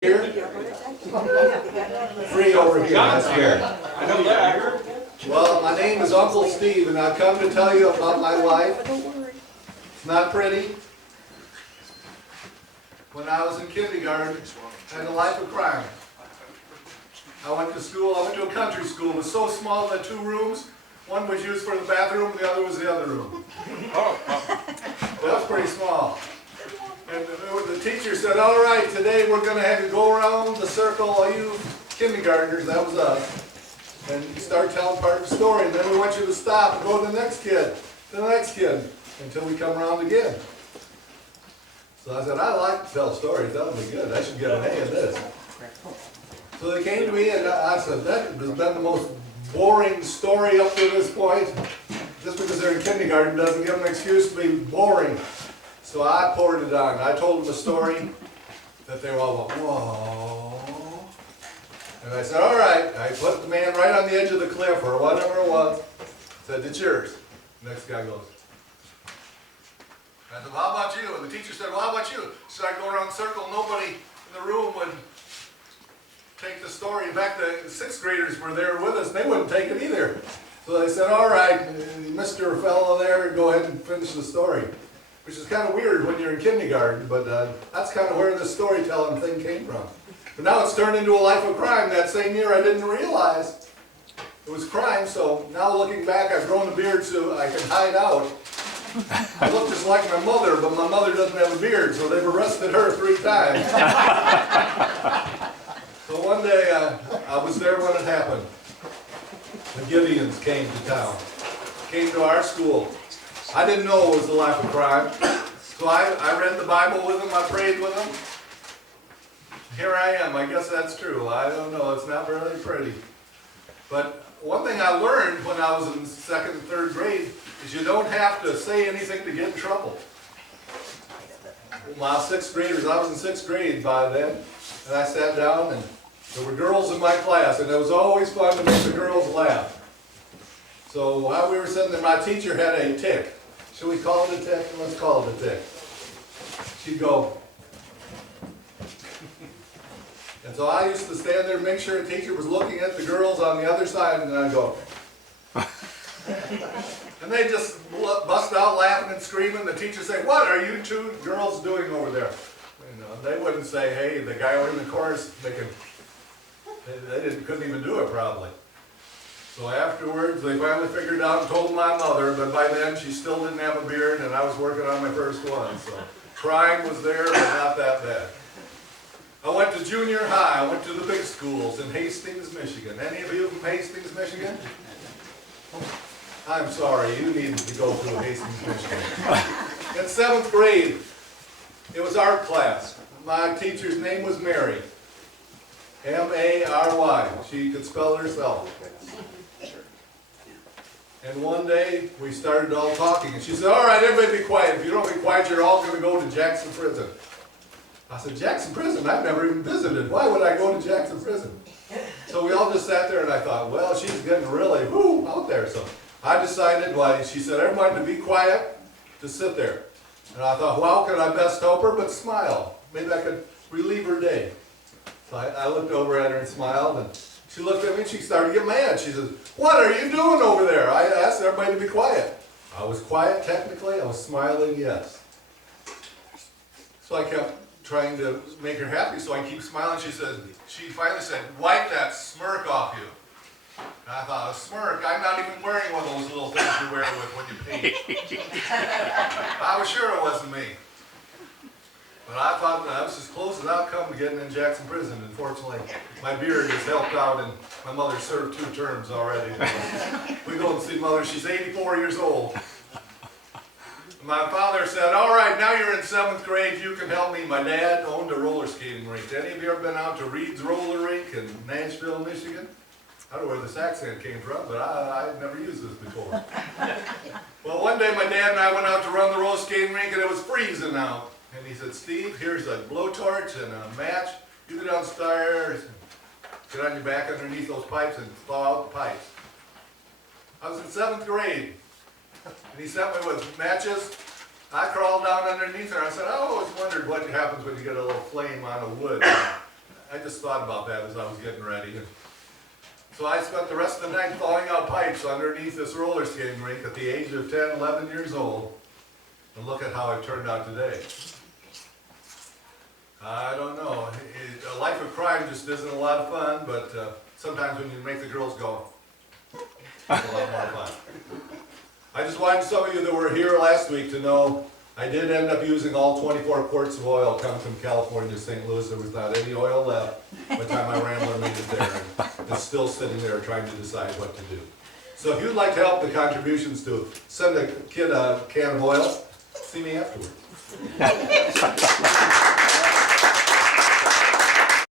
Here? Free over here, that's here. I know that. Well, my name is Uncle Steve, and I've come to tell you about my life. It's not pretty. When I was in kindergarten, I had a life of crime. I went to school, I went to a country school. It was so small that 2 rooms. One was used for the bathroom, the other was the other room. That was pretty small. And the teacher said, all right, today we're going to have you go around the circle, all you kindergartners, that was us, and start telling part of the story. And then we want you to stop and go to the next kid, until we come around again. So I said, I like to tell stories, that'll be good. I should get an A in this. So they came to me and I said, that has been the most boring story up to this point. Just because they're in kindergarten doesn't give them an excuse to be boring. So I poured it on. I told them a story that they were all like, whoa. And I said, all right. I put the man right on the edge of the cliff or whatever it was. Said, it's yours. The next guy goes. I said, well, how about you? And the teacher said, well, how about you? So I go around the circle. Nobody in the room would take the story. In fact, the 6th graders were there with us. They wouldn't take it either. So they said, all right, Mr. Fellow there, go ahead and finish the story. Which is kind of weird when you're in kindergarten, but that's kind of where the storytelling thing came from. But now it's turned into a life of crime. That same year I didn't realize it was crime, so now looking back I've grown a beard so I can hide out. I look just like my mother, but my mother doesn't have a beard, so they've arrested her 3 times. So one day I was there when it happened. The Gideons came to town, came to our school. I didn't know it was a life of crime, so I read the Bible with them, I prayed with them. Here I am, I guess that's true. I don't know, it's not really pretty. But one thing I learned when I was in 2nd and 3rd grade is you don't have to say anything to get in trouble. My 6th graders, I was in 6th grade by then, and I sat down and there were girls in my class, and it was always fun to make the girls laugh. So while we were sitting there, my teacher had a tick. Should we call it a tick? Let's call it a tick. She'd go. And so I used to stand there and make sure the teacher was looking at the girls on the other side, and I'd go. And they just bust out laughing and screaming. The teacher say, what are you 2 girls doing over there? You know, they wouldn't say, hey, the guy over in the chorus, they couldn't even do it probably. So afterwards, they finally figured out and told my mother, but by then she still didn't have a beard and I was working on my first one. So crying was there, but not that bad. I went to junior high. I went to the big schools in Hastings, Michigan. Any of you from Hastings, Michigan? I'm sorry, you needed to go through Hastings, Michigan. In 7th grade, it was art class. My teacher's name was Mary. M-A-R-Y. She could spell it herself. And one day, we started all talking, and she said, all right, everybody be quiet. If you don't be quiet, you're all going to go to Jackson Prison. I said, Jackson Prison? I've never even visited. Why would I go to Jackson Prison? So we all just sat there, and I thought, well, she's getting really out there. So I decided, she said, everyone to be quiet, just sit there. And I thought, well, how could I best help her but smile? Maybe I could relieve her day. So I looked over at her and smiled, and she looked at me and she started to get mad. She said, what are you doing over there? I asked everybody to be quiet. I was quiet technically, I was smiling, yes. So I kept trying to make her happy, so I keep smiling. She finally said, wipe that smirk off you. And I thought, a smirk? I'm not even wearing one of those little things you wear when you paint. I was sure it wasn't me. But I thought that was as close as I've come to getting in Jackson Prison. Unfortunately, my beard has helped out, and my mother served 2 terms already. We go and see Mother. She's 84 years old. My father said, all right, now you're in 7th grade. You can help me. My dad owned a roller skating rink. Any of you ever been out to Reid's roller rink in Nashville, Michigan? I don't know where this accent came from, but I'd never used this before. Well, one day my dad and I went out to run the roller skating rink, and it was freezing out. And he said, Steve, here's a blowtorch and a match. You go downstairs and get on your back underneath those pipes and thaw out the pipes. I was in 7th grade. And he sent me with matches. I crawled down underneath her. I said, I always wondered what happens when you get a little flame on a wood. just thought about that as I was getting ready. So I spent the rest of the night thawing out pipes underneath this roller skating rink at the age of 10, 11 years old. And look at how it turned out today. I don't know. A life of crime just isn't a lot of fun, but sometimes when you make the girls go, it's a lot more fun. I just wanted some of you that were here last week to know I did end up using all 24 quarts of oil coming from California to St. Louis. There was not any oil left by the time my Rambler made it there. And it's still sitting there trying to decide what to do. So if you'd like to help the contributions to send a kid a can of oil, see me afterwards.